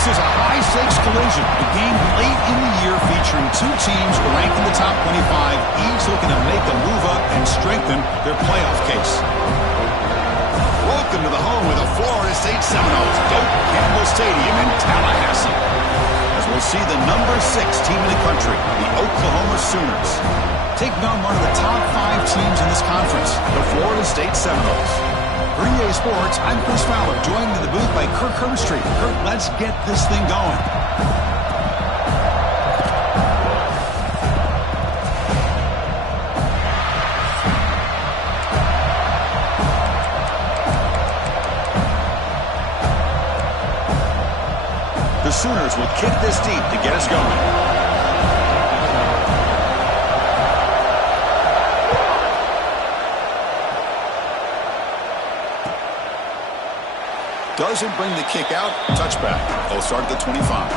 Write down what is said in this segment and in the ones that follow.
This is a high-stakes collision, a game late in the year featuring two teams ranked in the top 25, each looking to make a move up and strengthen their playoff case. Welcome to the home of the Florida State Seminoles, Doak Campbell Stadium in Tallahassee, as we'll see the number 6 team in the country, the Oklahoma Sooners, taking on one of the top 5 teams in this conference, the Florida State Seminoles. For EA Sports, I'm Chris Fowler, joined in the booth by Kirk Herbstreit. Kirk, let's get this thing going. The Sooners will kick this deep to get us going. Doesn't bring the kick out. Touchback. They'll start at the 25.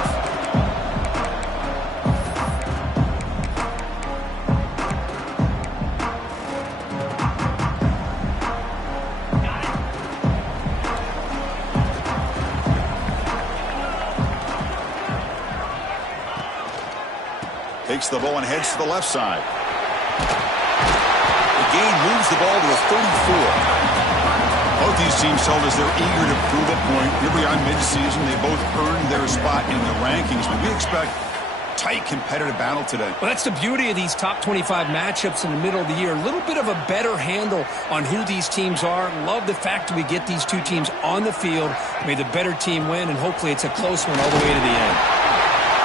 Takes the ball and heads to the left side. The gain moves the ball to the 34. Both these teams told us they're eager to prove a point. Here we are mid-season. They both earned their spot in the rankings, but we expect tight competitive battle today. Well, that's the beauty of these top 25 matchups in the middle of the year. A little bit of a better handle on who these teams are. Love the fact that we get these two teams on the field. May the better team win, and hopefully it's a close one all the way to the end.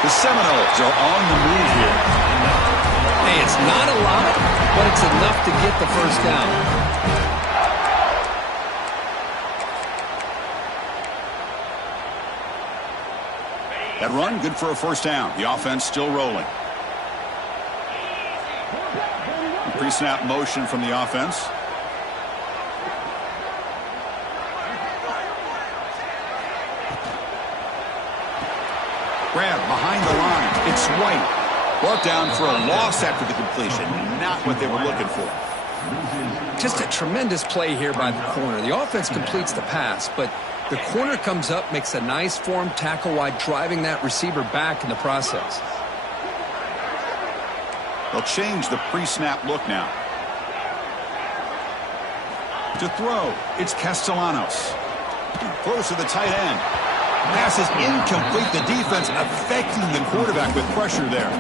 The Seminoles are on the move here. Hey, it's not a lot, but it's enough to get the first down. That run, good for a first down. The offense still rolling. Pre-snap motion from the offense. Grab behind the line. It's White. Brought down for a loss after the completion. Not what they were looking for. Just a tremendous play here by the corner. The offense completes the pass, but the corner comes up, makes a nice form tackle wide, driving that receiver back in the process. They'll change the pre-snap look now. To throw, it's Castellanos. Throws to the tight end. Pass is incomplete. The defense affecting the quarterback with pressure there.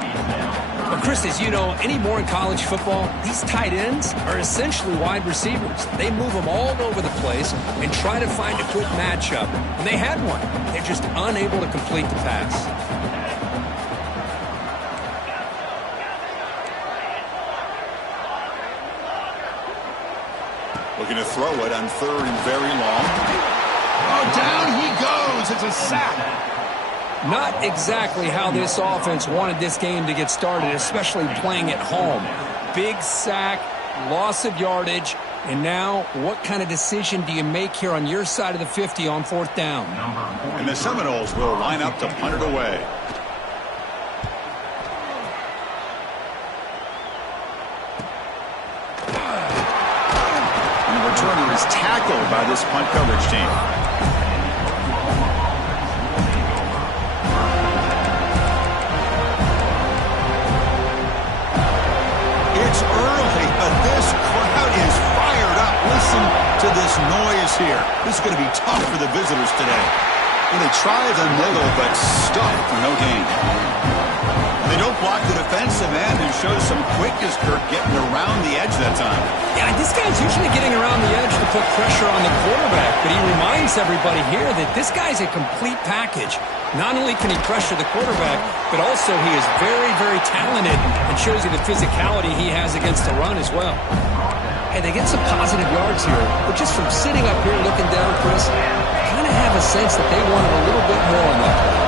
But Chris, as you know, anymore in college football, these tight ends are essentially wide receivers. They move them all over the place and try to find a quick matchup. And they had one. They're just unable to complete the pass. Looking to throw it on 3rd and very long. Oh, down he goes. It's a sack. Not exactly how this offense wanted this game to get started, especially playing at home. Big sack, loss of yardage, and now what kind of decision do you make here on your side of the 50 on 4th down? And the Seminoles will line up to punt it away. And the returner is tackled by this punt coverage team. It's early, but this crowd is fired up. Listen to this noise here. This is going to be tough for the visitors today. And they try the middle, but stuck for no gain. They don't block the defensive end and show some quickness, Kirk, getting around the edge that time. Yeah, this guy's usually getting around the edge to put pressure on the quarterback, but he reminds everybody here that this guy's a complete package. Not only can he pressure the quarterback, but also he is very, very talented and shows you the physicality he has against the run as well. Hey, they get some positive yards here, but just from sitting up here looking down, Chris, I kind of have a sense that they wanted a little bit more on that play.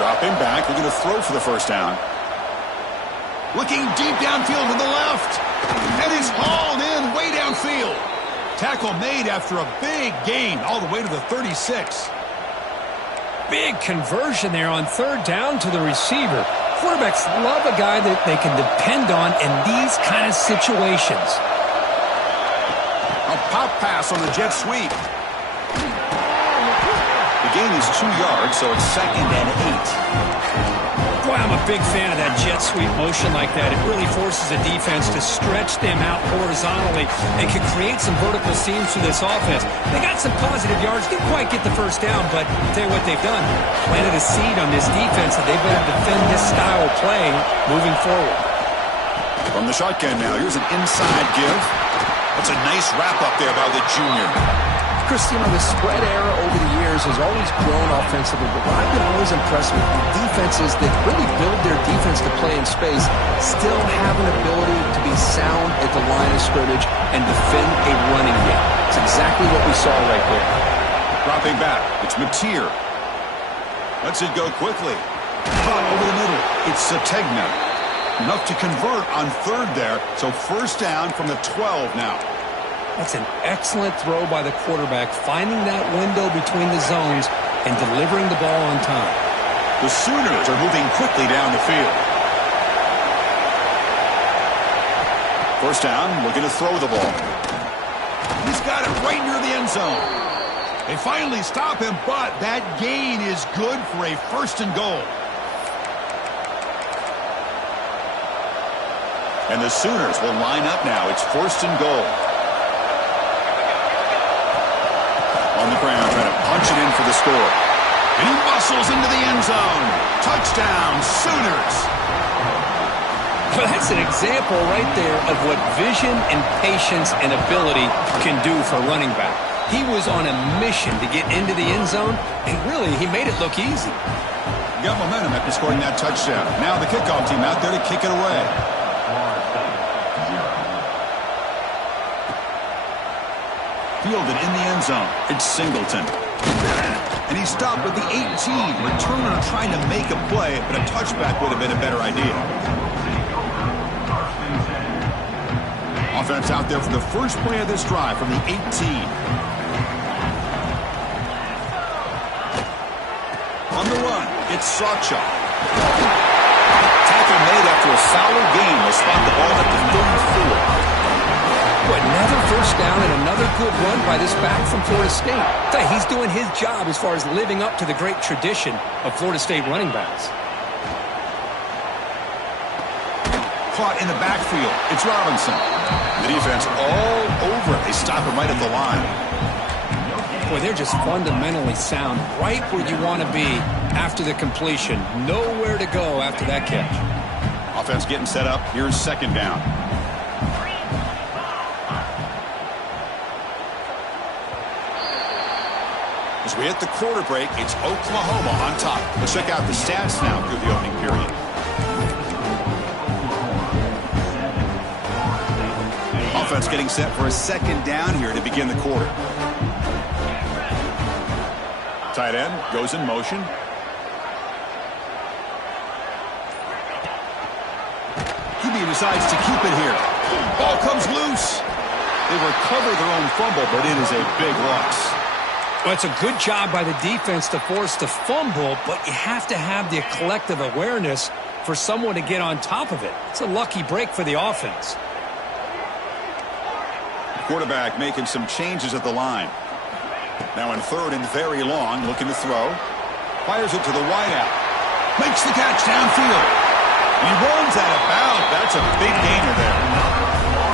Dropping back, looking to throw for the first down. Looking deep downfield to the left. And he's hauled in way downfield. Tackle made after a big gain all the way to the 36. Big conversion there on 3rd down to the receiver. Quarterbacks love a guy that they can depend on in these kind of situations. A pop pass on the jet sweep. The gain is 2 yards, so it's 2nd and 8. Boy, I'm a big fan of that jet sweep motion like that. It really forces a defense to stretch them out horizontally and can create some vertical seams through this offense. They got some positive yards. Didn't quite get the first down, but I'll tell you what they've done. Planted a seed on this defense that they've got to defend this style of play moving forward. From the shotgun now, here's an inside give. That's a nice wrap-up there by the junior. Chris, you know, the spread era over the years has always grown offensively, but what I've been always impressed with the defenses that really build their defense to play in space still have an ability to be sound at the line of scrimmage and defend a running game. It's exactly what we saw right there. Dropping back, it's Mateer. Lets it go quickly. Caught over the middle. It's Sategna. Enough to convert on 3rd there, so 1st down from the 12 now. That's an excellent throw by the quarterback, finding that window between the zones and delivering the ball on time. The Sooners are moving quickly down the field. 1st down, looking to throw the ball. He's got it right near the end zone. They finally stop him, but that gain is good for a 1st and goal. And the Sooners will line up now. It's 1st and goal. On the ground, trying to punch it in for the score. And he muscles into the end zone. Touchdown, Sooners. Well, that's an example right there of what vision and patience and ability can do for a running back. He was on a mission to get into the end zone, and really, he made it look easy. Got momentum after scoring that touchdown. Now the kickoff team out there to kick it away. Fielded in the end zone. It's Singleton. And he stopped with the 18. Returner trying to make a play, but a touchback would have been a better idea. Offense out there for the first play of this drive from the 18. On the run, it's Sawchuk. Tackle made after a solid gain. They'll spot the ball at the 34. Another 1st down and another good run by this back from Florida State. He's doing his job as far as living up to the great tradition of Florida State running backs. Caught in the backfield. It's Robinson. The defense all over it. They stop him right at the line. Boy, they're just fundamentally sound, right where you want to be after the completion. Nowhere to go after that catch. Offense getting set up. Here's 2nd down. As we hit the quarter break, it's Oklahoma on top. Let's check out the stats now through the opening period. Offense getting set for a 2nd down here to begin the quarter. Tight end goes in motion. QB decides to keep it here. Ball comes loose. They recover their own fumble, but it is a big loss. Well, it's a good job by the defense to force the fumble, but you have to have the collective awareness for someone to get on top of it. It's a lucky break for the offense. Quarterback making some changes at the line. Now in 3rd and very long, looking to throw. Fires it to the wideout. Makes the catch downfield. He runs out of bounds. That's a big gainer there.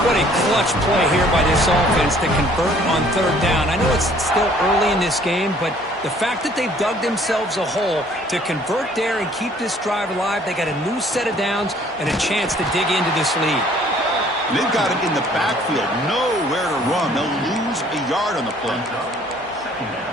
What a clutch play here by this offense to convert on 3rd down. I know it's still early in this game, but the fact that they've dug themselves a hole to convert there and keep this drive alive, they got a new set of downs and a chance to dig into this lead. They've got it in the backfield. Nowhere to run. They'll lose a yard on the play.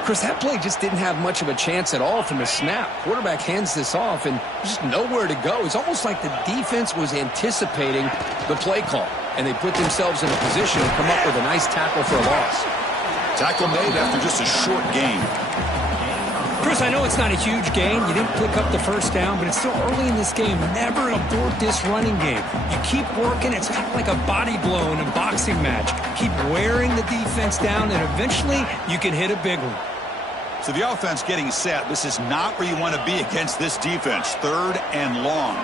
Chris, that play just didn't have much of a chance at all from the snap. Quarterback hands this off, and just nowhere to go. It's almost like the defense was anticipating the play call, and they put themselves in a position to come up with a nice tackle for a loss. Tackle made after just a short gain. Chris, I know it's not a huge gain. You didn't pick up the 1st down, but it's still early in this game. Never abort this running game. You keep working. It's kind of like a body blow in a boxing match. Keep wearing the defense down, and eventually you can hit a big one. So the offense getting set. This is not where you want to be against this defense. 3rd and long.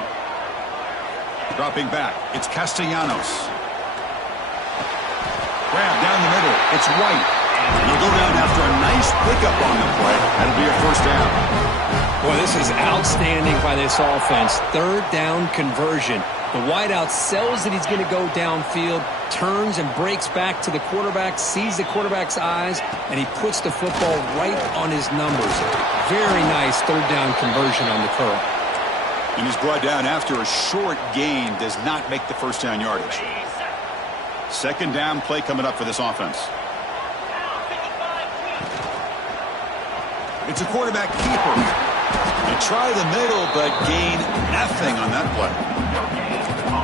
Dropping back. It's Castellanos. Grab down the middle. It's White. He'll go down after a nice pickup on the play. That'll be a first down. Boy, this is outstanding by this offense. Third down conversion. The wideout sells that he's going to go downfield, turns and breaks back to the quarterback, sees the quarterback's eyes, and he puts the football right on his numbers. Very nice third down conversion on the curl. And he's brought down after a short gain, does not make the first down yardage. Second down play coming up for this offense. It's a quarterback keeper. They try the middle, but gain nothing on that play.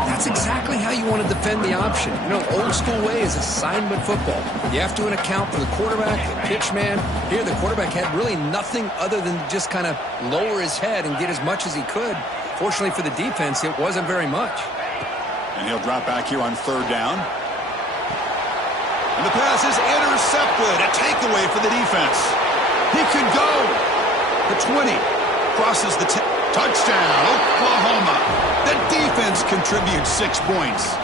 That's exactly how you want to defend the option. You know, old school way is assignment football. You have to account for the quarterback, the pitch man. Here, the quarterback had really nothing other than just kind of lower his head and get as much as he could. Fortunately for the defense, it wasn't very much. And he'll drop back here on third down. And the pass is intercepted. A takeaway for the defense. He could go. The 20 crosses the 10. Touchdown, Oklahoma. The defense contributes 6 points.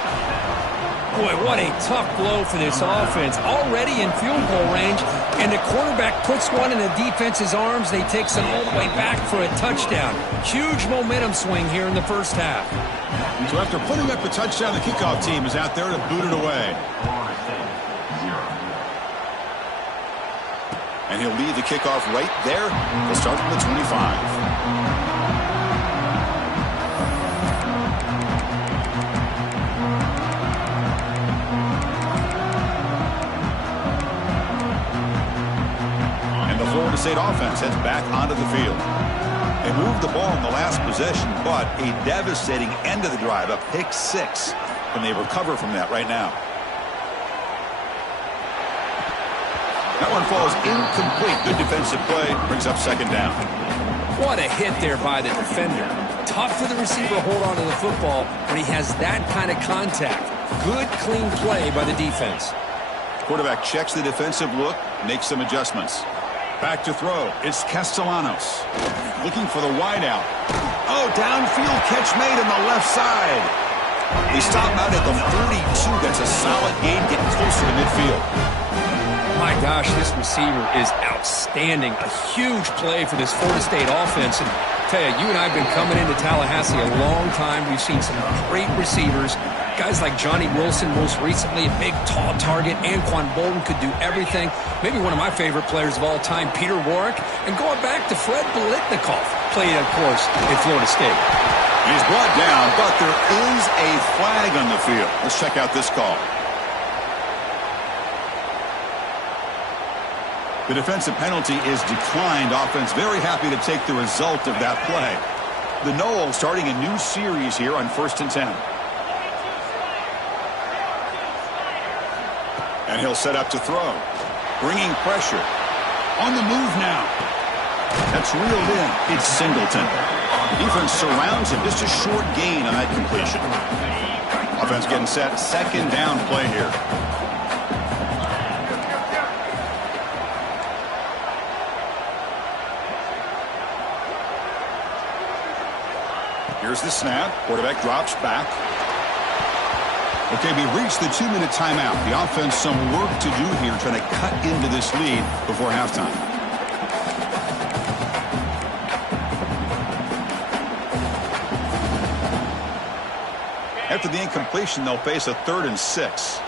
Boy, what a tough blow for this offense. Already in field goal range, and the quarterback puts one in the defense's arms. They takes it all the way back for a touchdown. Huge momentum swing here in the first half. So after putting up a touchdown, the kickoff team is out there to boot it away. And he'll lead the kickoff right there. They'll start from the 25. Florida State offense heads back onto the field. They moved the ball in the last possession, but a devastating end of the drive, a pick 6. And they recover from that right now. That one falls incomplete. Good defensive play. Brings up second down. What a hit there by the defender. Tough for the receiver to hold on to the football when he has that kind of contact. Good, clean play by the defense. Quarterback checks the defensive look, makes some adjustments. Back to throw. It's Castellanos. Looking for the wideout. Oh, downfield catch made on the left side. They stop out at the 32. That's a solid gain, getting closer to midfield. My gosh, this receiver is outstanding. A huge play for this Florida State offense. And I tell you, you and I have been coming into Tallahassee a long time. We've seen some great receivers. Guys like Johnny Wilson, most recently, a big, tall target. Anquan Bolden could do everything. Maybe one of my favorite players of all time, Peter Warwick. And going back to Fred Biletnikoff, played, of course, at Florida State. He's brought down, but there is a flag on the field. Let's check out this call. The defensive penalty is declined. Offense very happy to take the result of that play. The Noles starting a new series here on 1st and 10. And he'll set up to throw. Bringing pressure. On the move now. That's reeled in. It's Singleton. Defense surrounds him. Just a short gain on that completion. Offense getting set. Second down play here. Here's the snap. Quarterback drops back. Okay, we reached the 2-minute timeout. The offense some work to do here trying to cut into this lead before halftime. After the incompletion, they'll face a 3rd and 6.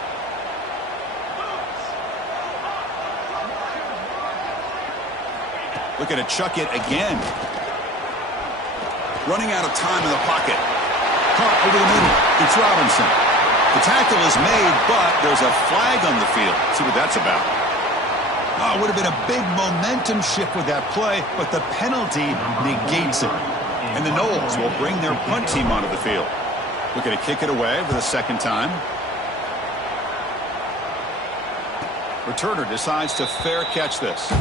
Looking to chuck it again. Running out of time in the pocket. Caught over the middle. It's Robinson. The tackle is made, but there's a flag on the field. See what that's about. Oh, it would have been a big momentum shift with that play, but the penalty negates it. And the Noles will bring their punt team onto the field. Looking to kick it away for the second time. Returner decides to fair catch this.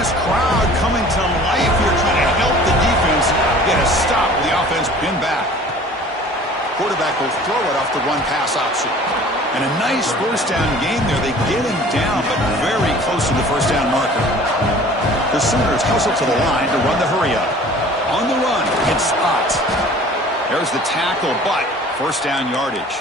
This crowd coming to life here, trying to help the defense get a stop with the offense pinned back. Quarterback will throw it off the run-pass option. And a nice first down game there. They get him down, but very close to the first down marker. The Sooners hustle to the line to run the hurry-up. On the run, it's Spot. There's the tackle, but first down yardage.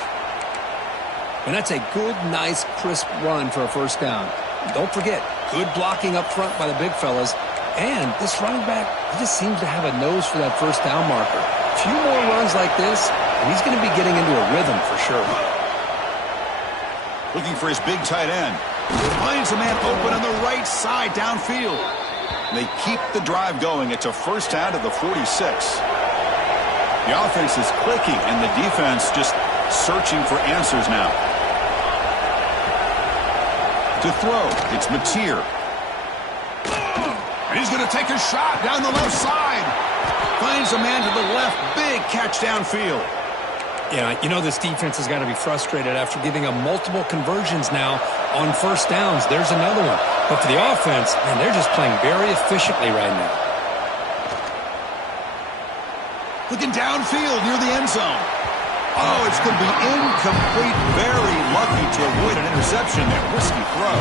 And that's a good, nice, crisp run for a first down. Don't forget, good blocking up front by the big fellas. And this running back, he just seems to have a nose for that first down marker. A few more runs like this, and he's going to be getting into a rhythm for sure. Looking for his big tight end. Finds a man open on the right side downfield. They keep the drive going. It's a first down to the 46. The offense is clicking, and the defense just searching for answers now. To throw, it's Mateer. And he's going to take a shot down the left side. Finds a man to the left. Big catch downfield. Yeah, you know this defense has got to be frustrated after giving up multiple conversions now on first downs. There's another one. But for the offense, man, they're just playing very efficiently right now. Looking downfield near the end zone. Oh, it's going to be incomplete. Very lucky to avoid an interception there. Risky throw.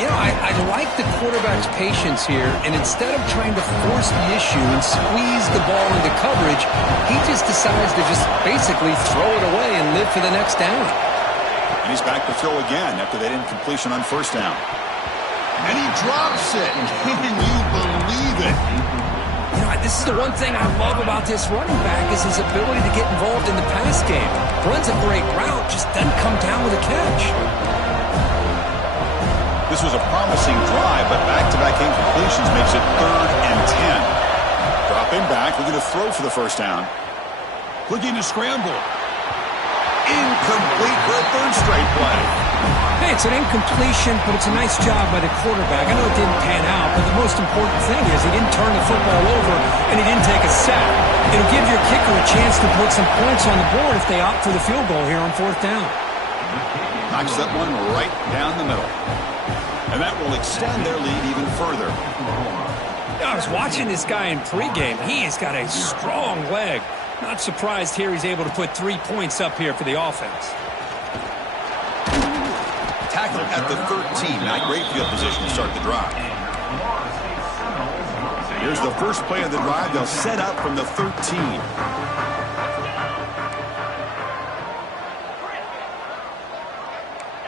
You know, I like the quarterback's patience here, and instead of trying to force the issue and squeeze the ball into coverage, he just decides to just basically throw it away and live for the next down. And he's back to throw again after that incompletion on first down. And he drops it. Can you believe it? You know, this is the one thing I love about this running back is his ability to get involved in the pass game. Runs a great route, just doesn't come down with a catch. This was a promising drive, but back-to-back incompletions makes it 3rd and 10. Dropping back, looking to throw for the first down. Looking to scramble. Incomplete for a 3rd straight play. Hey, it's an incompletion, but it's a nice job by the quarterback. I know it didn't pan out, but the most important thing is he didn't turn the football over and he didn't take a sack. It'll give your kicker a chance to put some points on the board if they opt for the field goal here on 4th down. Knocks that one right down the middle. And that will extend their lead even further. I was watching this guy in pregame. He has got a strong leg. Not surprised here he's able to put 3 points up here for the offense. Tackled at the 13. Now great field position to start the drive. Here's the first play of the drive. They'll set up from the 13.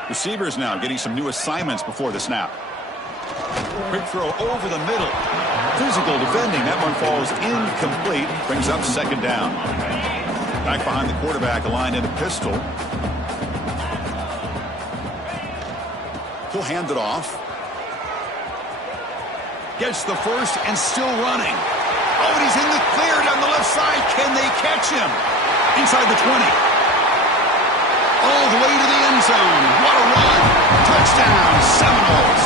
Receivers now getting some new assignments before the snap. Quick throw over the middle. Physical defending. That one falls incomplete. Brings up 2nd down. Back behind the quarterback, aligned in a pistol. He'll hand it off. Gets the first and still running. Oh, and he's in the clear down the left side. Can they catch him? Inside the 20. All the way to the end zone. What a run. Touchdown, Seminoles.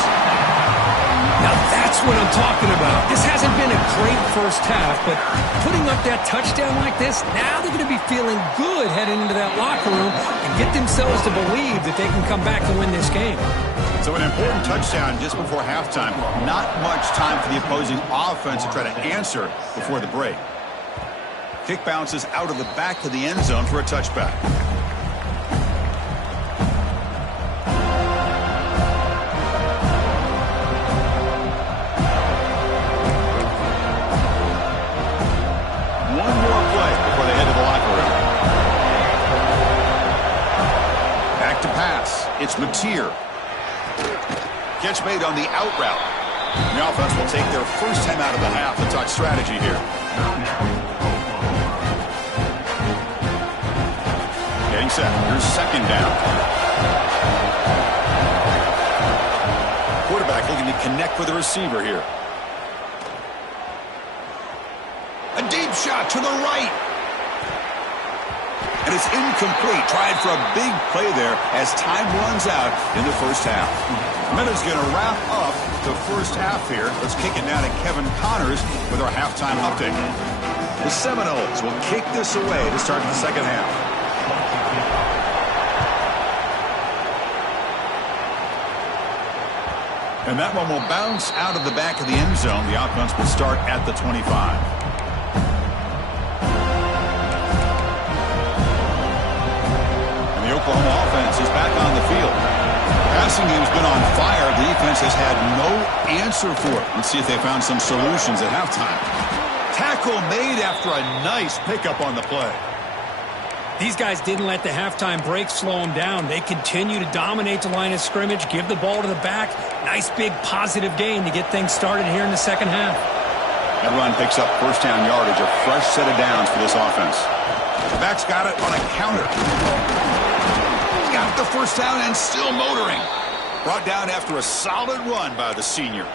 Now that's what I'm talking about. This hasn't been a great first half, but putting up that touchdown like this, now they're going to be feeling good heading into that locker room and get themselves to believe that they can come back and win this game. So an important touchdown just before halftime. Not much time for the opposing offense to try to answer before the break. Kick bounces out of the back of the end zone for a touchback. It's Mateer. Catch made on the out route. The offense will take their first time out of the half and talk strategy here. Getting set. Here's 2nd down. Quarterback looking to connect with the receiver here. A deep shot to the right. And it's incomplete. Tried for a big play there as time runs out in the first half. Minutes going to wrap up the first half here. Let's kick it down to Kevin Connors with our halftime update. The Seminoles will kick this away to start the second half. And that one will bounce out of the back of the end zone. The offense will start at the 25. Oklahoma offense is back on the field. passing game's been on fire. The defense has had no answer for it. Let's see if they found some solutions at halftime. Tackle made after a nice pickup on the play. These guys didn't let the halftime break slow them down. They continue to dominate the line of scrimmage, give the ball to the back. Nice big positive gain to get things started here in the second half. That run picks up first down yardage, a fresh set of downs for this offense. The back's got it on a counter. Got the first down and still motoring. Brought down after a solid run by the senior.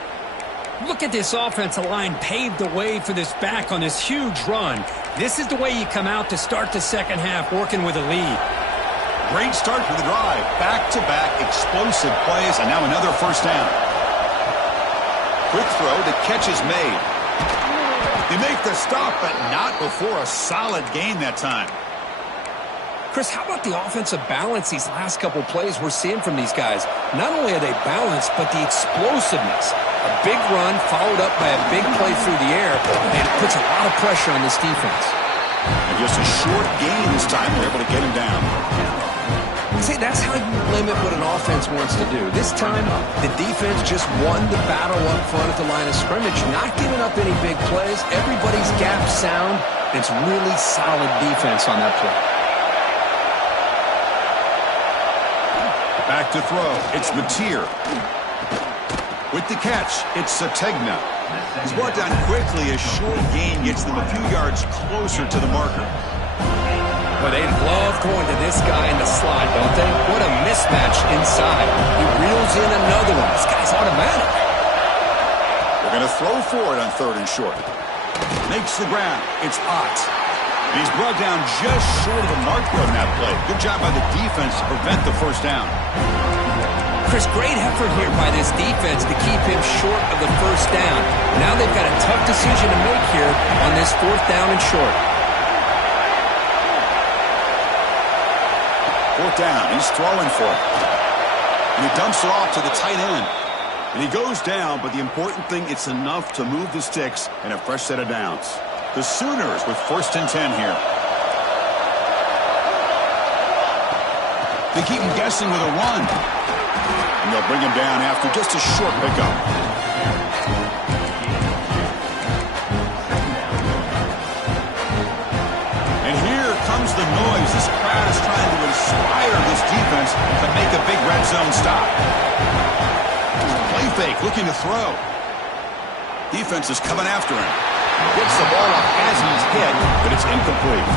Look at this offensive line paved the way for this back on this huge run. This is the way you come out to start the second half, working with a lead. Great start for the drive. Back-to-back explosive plays, and now another first down. Quick throw, the catch is made. They make the stop, but not before a solid gain that time. Chris, how about the offensive balance these last couple plays we're seeing from these guys? Not only are they balanced, but the explosiveness. A big run followed up by a big play through the air, and it puts a lot of pressure on this defense. And just a short gain this time, they're able to get him down. See, that's how you limit what an offense wants to do. This time, the defense just won the battle up front at the line of scrimmage, not giving up any big plays. Everybody's gap sound. It's really solid defense on that play. Back to throw. It's Mateer. With the catch, it's Sategna. He's brought down quickly. A short gain gets them a few yards closer to the marker. Well, they love going to this guy in the slot, don't they? What a mismatch inside. He reels in another one. This guy's automatic. They're going to throw for it on third and short. Makes the ground. It's Ott. And he's brought down just short of the marker on that play. Good job by the defense to prevent the first down. Chris, great effort here by this defense to keep him short of the first down. Now they've got a tough decision to make here on this fourth down and short. Fourth down. He's throwing for it. And he dumps it off to the tight end. And he goes down, but the important thing, it's enough to move the sticks and a fresh set of downs. The Sooners with first and 10 here. They keep him guessing with a run. And they'll bring him down after just a short pickup. And here comes the noise. This crowd is trying to inspire this defense to make a big red zone stop. Play fake, looking to throw. Defense is coming after him. Gets the ball up as he's hit, but it's incomplete.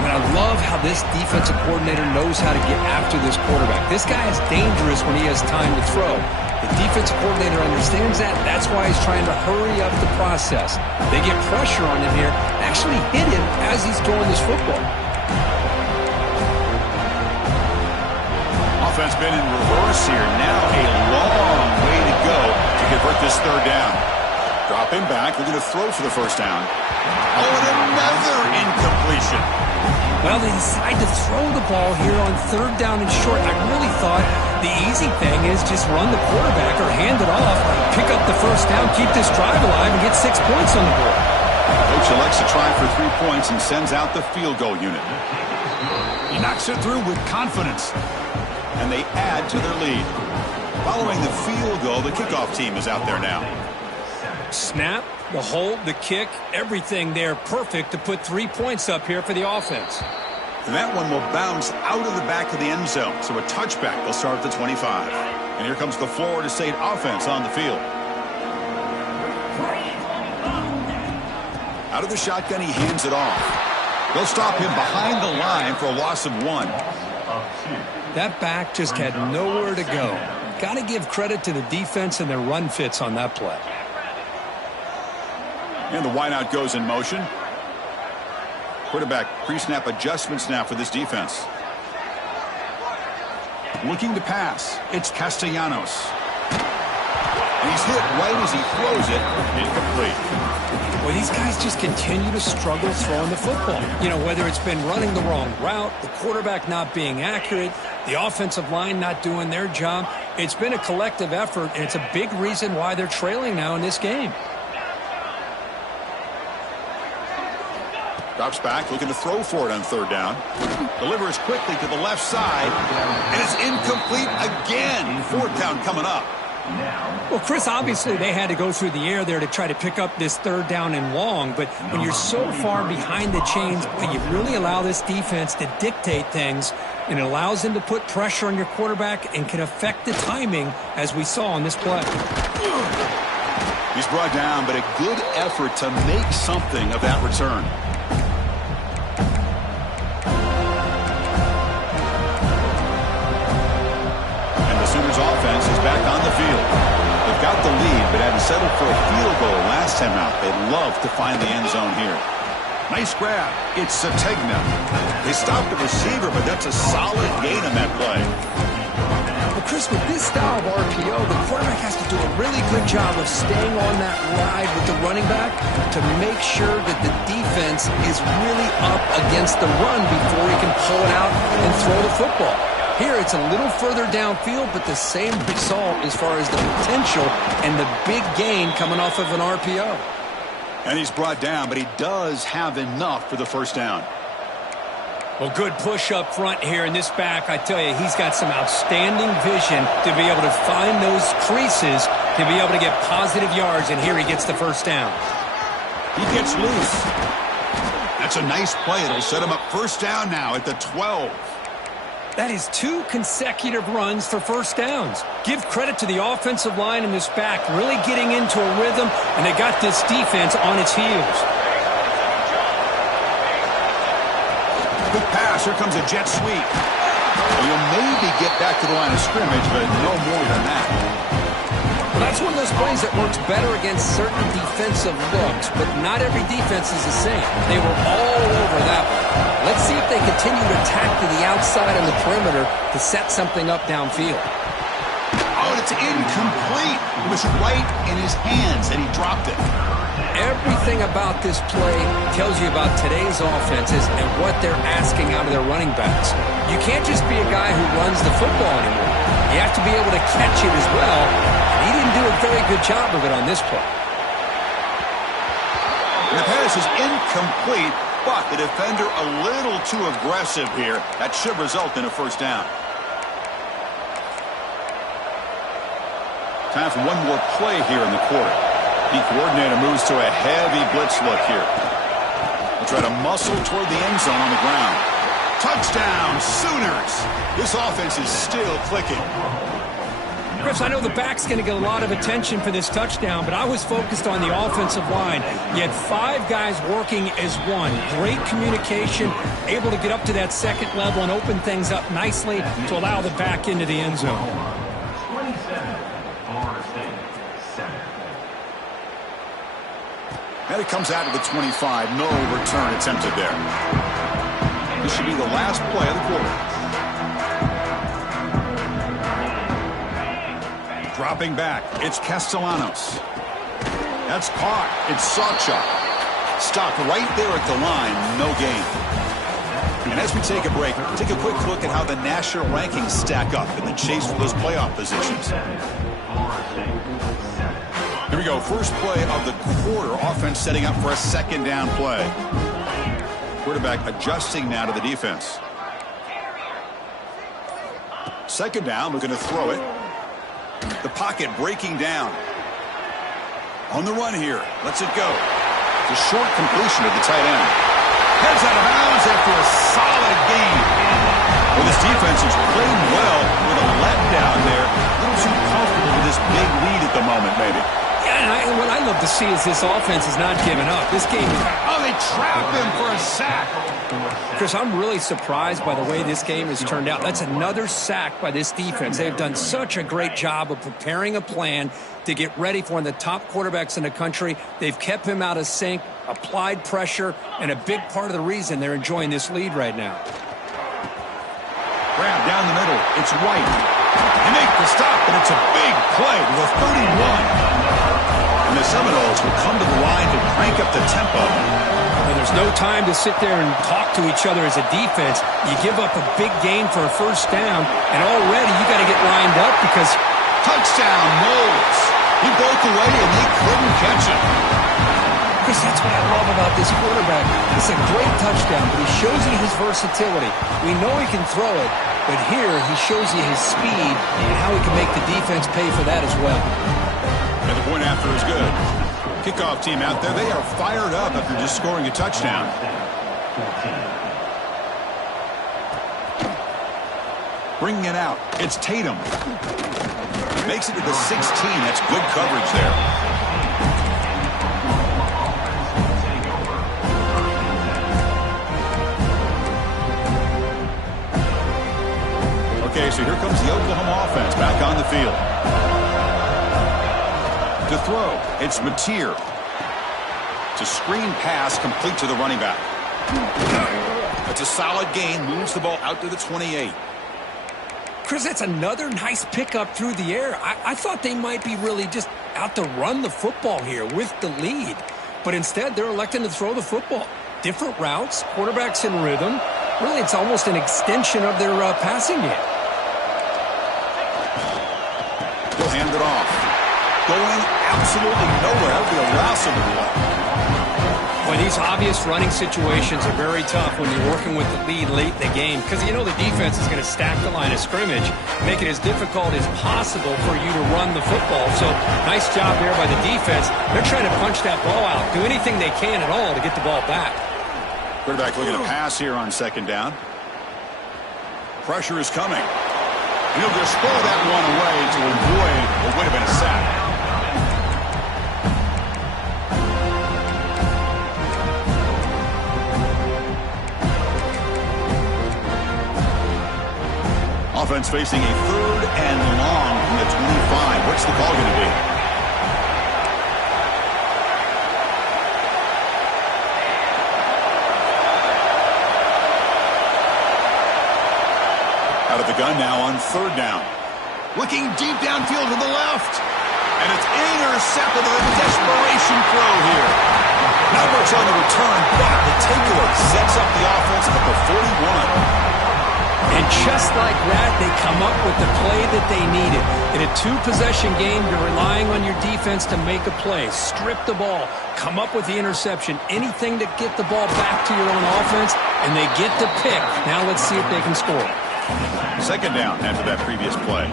And I love how this defensive coordinator knows how to get after this quarterback. This guy is dangerous when he has time to throw. The defensive coordinator understands that. That's why he's trying to hurry up the process. They get pressure on him here, actually hit him as he's throwing this football. Offense been in reverse here. Now a long way to go to convert this third down. Drop him back. Looking to throw for the first down. Oh, and another incompletion. Well, they decide to throw the ball here on third down and short. I really thought the easy thing is just run the quarterback or hand it off, pick up the first down, keep this drive alive, and get 6 points on the board. Coach elects to try for 3 points and sends out the field goal unit. He knocks it through with confidence. And they add to their lead. Following the field goal, the kickoff team is out there now. Snap, the hold, the kick, everything there perfect to put 3 points up here for the offense. And that one will bounce out of the back of the end zone. So a touchback. They'll start at the 25. And here comes the Florida State offense on the field. Out of the shotgun, he hands it off. They'll stop him behind the line for a loss of 1. That back just had nowhere to go. Got to give credit to the defense and their run fits on that play. And the wideout goes in motion. Quarterback pre-snap adjustments now for this defense. Looking to pass. It's Castellanos. And he's hit right as he throws it. Incomplete. Well, these guys just continue to struggle throwing the football. You know, whether it's been running the wrong route, the quarterback not being accurate, the offensive line not doing their job. It's been a collective effort, and it's a big reason why they're trailing now in this game. Drops back, looking to throw for it on third down. Delivers quickly to the left side, and it's incomplete again. Fourth down coming up. Well, Chris, obviously they had to go through the air there to try to pick up this third down and long, but when you're so far behind the chains, you really allow this defense to dictate things, and it allows them to put pressure on your quarterback and can affect the timing, as we saw on this play. He's brought down, but a good effort to make something of that return. Sooners offense is back on the field. They've got the lead, but hadn't settled for a field goal last time out. They'd love to find the end zone here. Nice grab. It's Sategna. They stopped the receiver, but that's a solid gain on that play. Well, Chris, with this style of RPO, the quarterback has to do a really good job of staying on that ride with the running back to make sure that the defense is really up against the run before he can pull it out and throw the football. Here, it's a little further downfield, but the same result as far as the potential and the big gain coming off of an RPO. And he's brought down, but he does have enough for the first down. Well, good push up front here in this back. I tell you, he's got some outstanding vision to be able to find those creases, to be able to get positive yards, and here he gets the first down. He gets loose. That's a nice play. It'll set him up first down now at the 12. That is 2 consecutive runs for first downs. Give credit to the offensive line in this back, really getting into a rhythm, and they got this defense on its heels. Good pass. Here comes a jet sweep. Well, you'll maybe get back to the line of scrimmage, but no more than that. Well, that's one of those plays that works better against certain defensive looks, but not every defense is the same. They were all over that one. Let's see if they continue to attack to the outside on the perimeter to set something up downfield. Oh, it's incomplete. It was right in his hands, and he dropped it. Everything about this play tells you about today's offenses and what they're asking out of their running backs. You can't just be a guy who runs the football anymore. You have to be able to catch it as well, and he didn't do a very good job of it on this play. And the pass is incomplete, but the defender a little too aggressive here. That should result in a first down. Time for one more play here in the quarter. The coordinator moves to a heavy blitz look here. They'll try to muscle toward the end zone on the ground. Touchdown, Sooners! This offense is still clicking. Chris, I know the back's going to get a lot of attention for this touchdown, but I was focused on the offensive line. You had 5 guys working as one. Great communication, able to get up to that second level and open things up nicely to allow the back into the end zone. And it comes out to the 25. No return attempted there. This should be the last play of the quarter. Dropping back, it's Castellanos. That's caught. It's Sawchuk. Stopped right there at the line. No gain. And as we take a break, take a quick look at how the national rankings stack up in the chase for those playoff positions. Here we go. First play of the quarter. Offense setting up for a second down play. Quarterback adjusting now to the defense. Second down, looking to throw it. The pocket breaking down. On the run here. Lets it go. It's a short completion to the tight end. Heads out of bounds after a solid game. Well, this defense has played well with a letdown there. A little too comfortable with this big lead at the moment, maybe. Yeah, and what I love to see is this offense is not giving up. This game is... Oh, they trap him for a sack. Chris, I'm really surprised by the way this game has turned out. That's another sack by this defense. They've done such a great job of preparing a plan to get ready for one of the top quarterbacks in the country. They've kept him out of sync, applied pressure, and a big part of the reason they're enjoying this lead right now. Grab down the middle. It's White. They make the stop, and it's a big play with a 31. And the Seminoles will come to the line to crank up the tempo. And there's no time to sit there and talk to each other as a defense. You give up a big gain for a first down, and already you got to get lined up because... Touchdown, Knowles. He broke away, and they couldn't catch him. Chris, that's what I love about this quarterback. It's a great touchdown, but he shows you his versatility. We know he can throw it, but here he shows you his speed and how he can make the defense pay for that as well. And the point after is good. Kickoff team out there, they are fired up after just scoring a touchdown. Bringing it out, it's Tatum. Makes it to the 16. That's good coverage there. Okay, so here comes the Oklahoma offense back on the field. To throw, it's Mateer. It's a screen pass complete to the running back. It's a solid gain, moves the ball out to the 28. Chris, that's another nice pickup through the air. I thought they might be really just out to run the football here with the lead. But instead, they're electing to throw the football. Different routes, quarterbacks in rhythm. Really, it's almost an extension of their passing game. They'll hand it off. Going absolutely nowhere. That would be a loss of the ball. Boy, these obvious running situations are very tough when you're working with the lead late in the game because you know the defense is going to stack the line of scrimmage, make it as difficult as possible for you to run the football. So nice job there by the defense. They're trying to punch that ball out, do anything they can at all to get the ball back. Quarterback looking to pass here on second down. Pressure is coming. He'll just throw that one away to avoid what would have been a sack. Offense facing a 3rd and long from the 25. What's the call going to be? Out of the gun now on 3rd down. Looking deep downfield to the left. And it's intercepted on a desperation throw here. Not much on the return, but the takeaway sets up the offense at the 41. And just like that, they come up with the play that they needed. In a 2-possession game, you're relying on your defense to make a play, strip the ball, come up with the interception, anything to get the ball back to your own offense, and they get to pick. Now let's see if they can score. 2nd down after that previous play.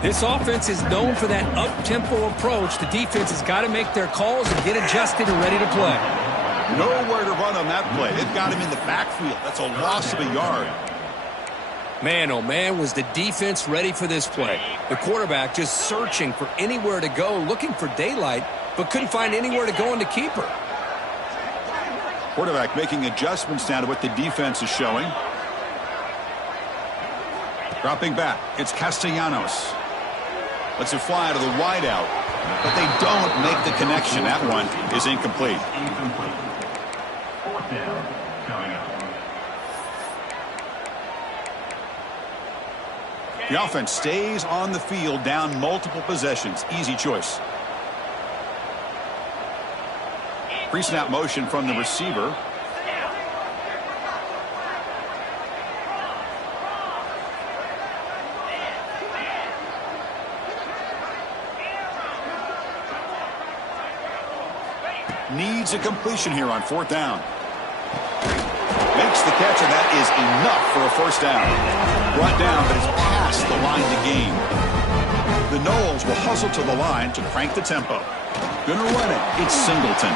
This offense is known for that up-tempo approach. The defense has got to make their calls and get adjusted and ready to play. Nowhere to run on that play. They've got him in the backfield. That's a loss of a yard. Man, oh man, was the defense ready for this play. The quarterback just searching for anywhere to go, looking for daylight, but couldn't find anywhere to go in the keeper. Quarterback making adjustments now to what the defense is showing. Dropping back, it's Castellanos. Lets it fly to the wideout, but they don't make the connection. That one is incomplete. 4th down, coming up. The offense stays on the field, down multiple possessions. Easy choice. Pre-snap motion from the receiver. Needs a completion here on 4th down. Makes the catch, and that is enough for a 1st down. Brought down, but it's past the line to gain. The Noles will hustle to the line to crank the tempo. Gonna run it. It's Singleton.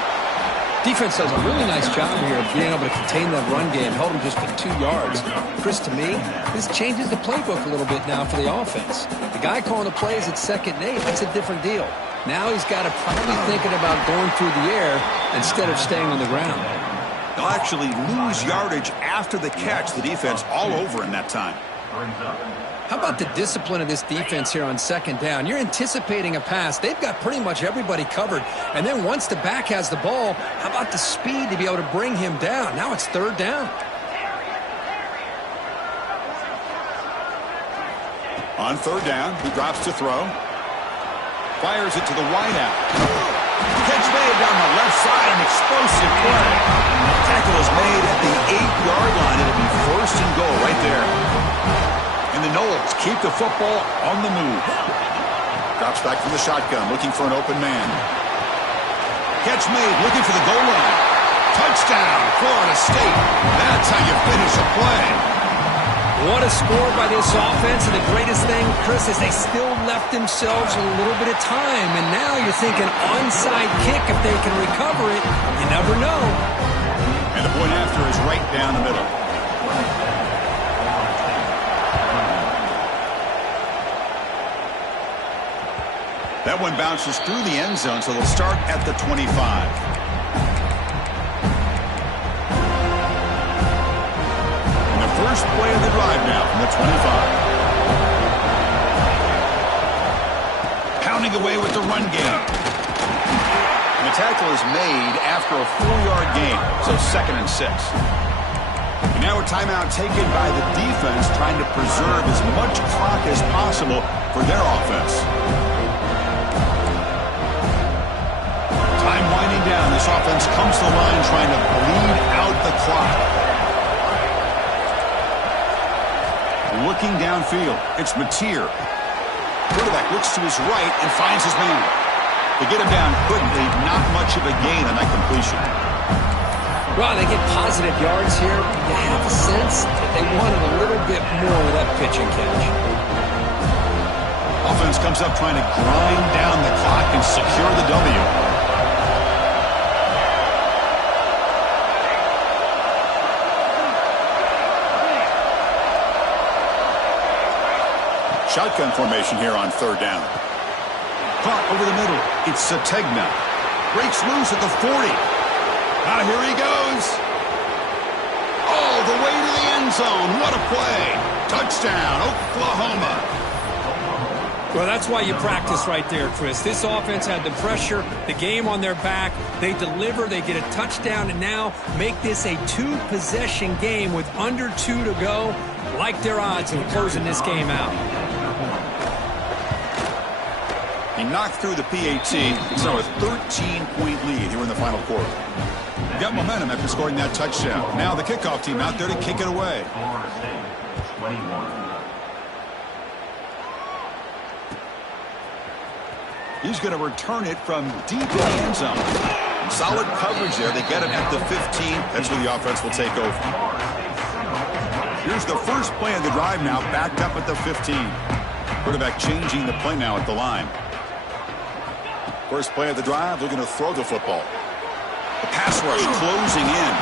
Defense does a really nice job here of being able to contain that run game, held him just to 2 yards. Chris, to me, this changes the playbook a little bit now for the offense. The guy calling the plays at 2nd and 8, that's a different deal. Now he's got to probably thinking about going through the air instead of staying on the ground. They'll actually lose yardage after the catch. The defense all over in that time. How about the discipline of this defense here on 2nd down? You're anticipating a pass. They've got pretty much everybody covered. And then once the back has the ball, how about the speed to be able to bring him down? Now it's 3rd down. On 3rd down, he drops to throw. Fires it to the wideout. Catch made down the left side, an explosive play. Tackle is made at the 8-yard line. It'll be 1st and goal right there. And the Noles keep the football on the move. Drops back from the shotgun, looking for an open man. Catch made, looking for the goal line. Touchdown, Florida State. That's how you finish a play. What a score by this offense, and the greatest thing, Chris, is they still left themselves a little bit of time, and now you're thinking onside kick if they can recover it. You never know. And the point after is right down the middle. That one bounces through the end zone, so they'll start at the 25. And the first play of the drive now from the 25. Pounding away with the run game. And the tackle is made after a 4-yard gain, so 2nd and 6. And now a timeout taken by the defense, trying to preserve as much clock as possible for their offense. Time winding down. This offense comes to the line trying to bleed out the clock. Looking downfield. It's Mateer. Quarterback looks to his right and finds his man. They get him down quickly. Not much of a gain on that completion. Well, they get positive yards here. You have a sense that they wanted a little bit more of that pitch and catch. Offense comes up trying to grind down the clock and secure the W. Shotgun formation here on 3rd down. Caught over the middle. It's Sategna. Breaks loose at the 40. Now here he goes. All the way to the end zone. What a play. Touchdown, Oklahoma. Well, that's why you practice right there, Chris. This offense had the pressure, the game on their back. They deliver, they get a touchdown, and now make this a 2-possession game with under 2 to go. Like their odds of closing this game out. He knocked through the PAT. It's now a 13-point lead here in the final quarter. Got momentum after scoring that touchdown. Now the kickoff team out there to kick it away. He's going to return it from deep in the end zone. Solid coverage there. They get him at the 15. That's where the offense will take over. Here's the first play of the drive now, backed up at the 15. Quarterback changing the play now at the line. First play of the drive, looking to throw the football. The pass rush closing in.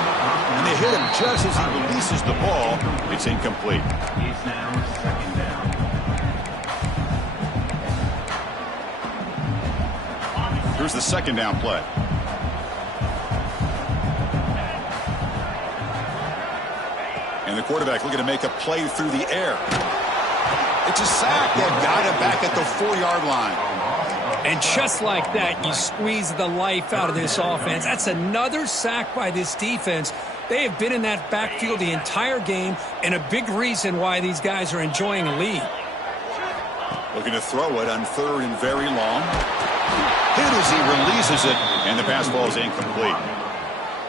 And they hit him just as he releases the ball. It's incomplete. He's now 2nd down. Here's the 2nd down play. And the quarterback looking to make a play through the air. It's a sack. They've got him back at the 4-yard line. And just like that, you squeeze the life out of this offense. That's another sack by this defense. They have been in that backfield the entire game, and a big reason why these guys are enjoying a lead. Looking to throw it on 3rd and very long. Hit as he releases it, and the pass ball is incomplete.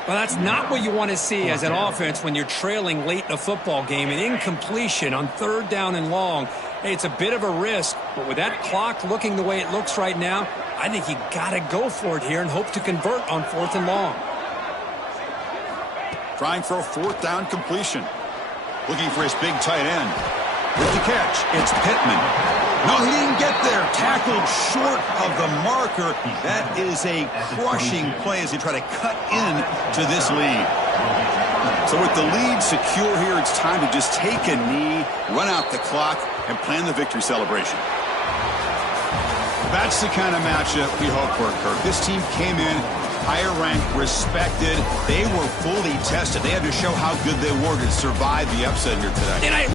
Well, that's not what you want to see as an offense when you're trailing late in a football game. An incompletion on 3rd down and long. Hey, it's a bit of a risk, but with that clock looking the way it looks right now, I think you got to go for it here and hope to convert on 4th and long. Trying for a 4th down completion. Looking for his big tight end. With the catch, it's Pittman. No, he didn't get there. Tackled short of the marker. That is a crushing play as they try to cut in to this lead. So with the lead secure here, it's time to just take a knee, run out the clock, and plan the victory celebration. That's the kind of matchup we hope for, Kirk. This team came in higher ranked, respected. They were fully tested. They had to show how good they were to survive the upset here today. And